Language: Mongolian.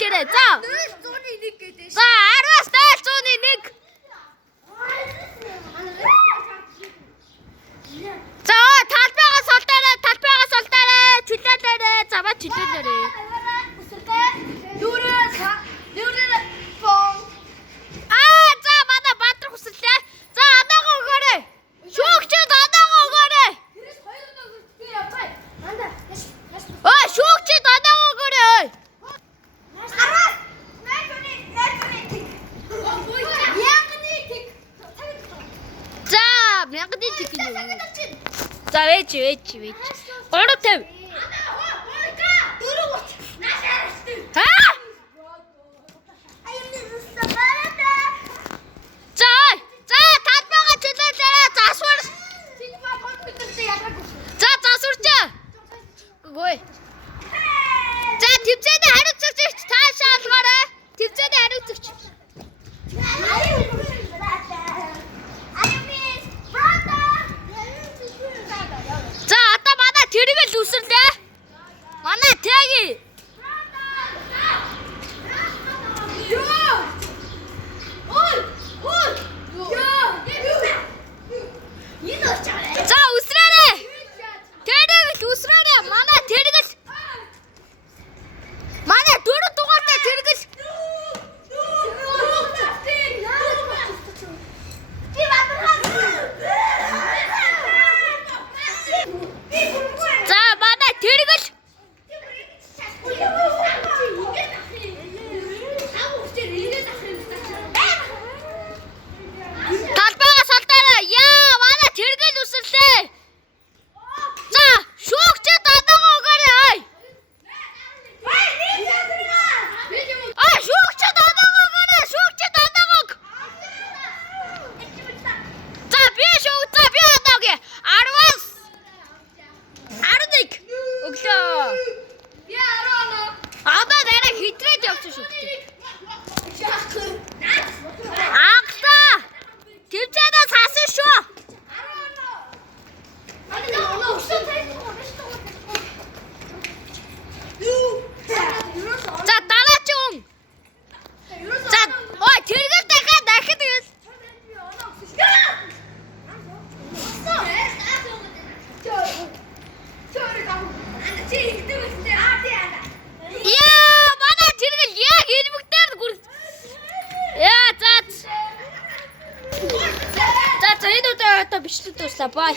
хэлээрэй. За. 0.1 гэдэг. За 10-аас 0.1. За талбайгаа солдоорой. Чөлөөлөөрэй. Заваа чөлөөлөөрэй. За манай Бадрах хүсэлээ. За одоогоо өгөөрэй. Шүүгчд одоогоо өгөөрэй. Шүүгчд одоогоо өгөөрэй. За 1000-ны тик. За вэж. 350. Талбайгаа чөлөөлөөрэй. Засвар. За засварчаа. Гой. За төвцөөний хариуцагч таашаа алгаарай. Төвцөөний хариуцагч. За одоо манай тэргэл үсэрлээ. Манай тэги. За үсрээрэй. Тэргэл үсрээрэй. Манай тэргэл. Манай 4 дугаартай тэргэл. За манай тэргэл. Талбайгаа солдоорой. Яа, манай тэргэл үсэрлээ. За, шүүгчд одоогоо өгөөрэй. Шүүгчд одоогоо өгөөрэй. За, би одоогийн 10-аас 11 өглөө. Одоо дараа хитрээд явчих шүү дээ. Анхлаа. Төвчөөдөөс хасан шүү. За далаачин. За тэргэл дахиад гэл. Яа, манай тэргэл яг ирмэгтээр гүр. Яа, за энэ удаа бичлэг дуслаа. Бай.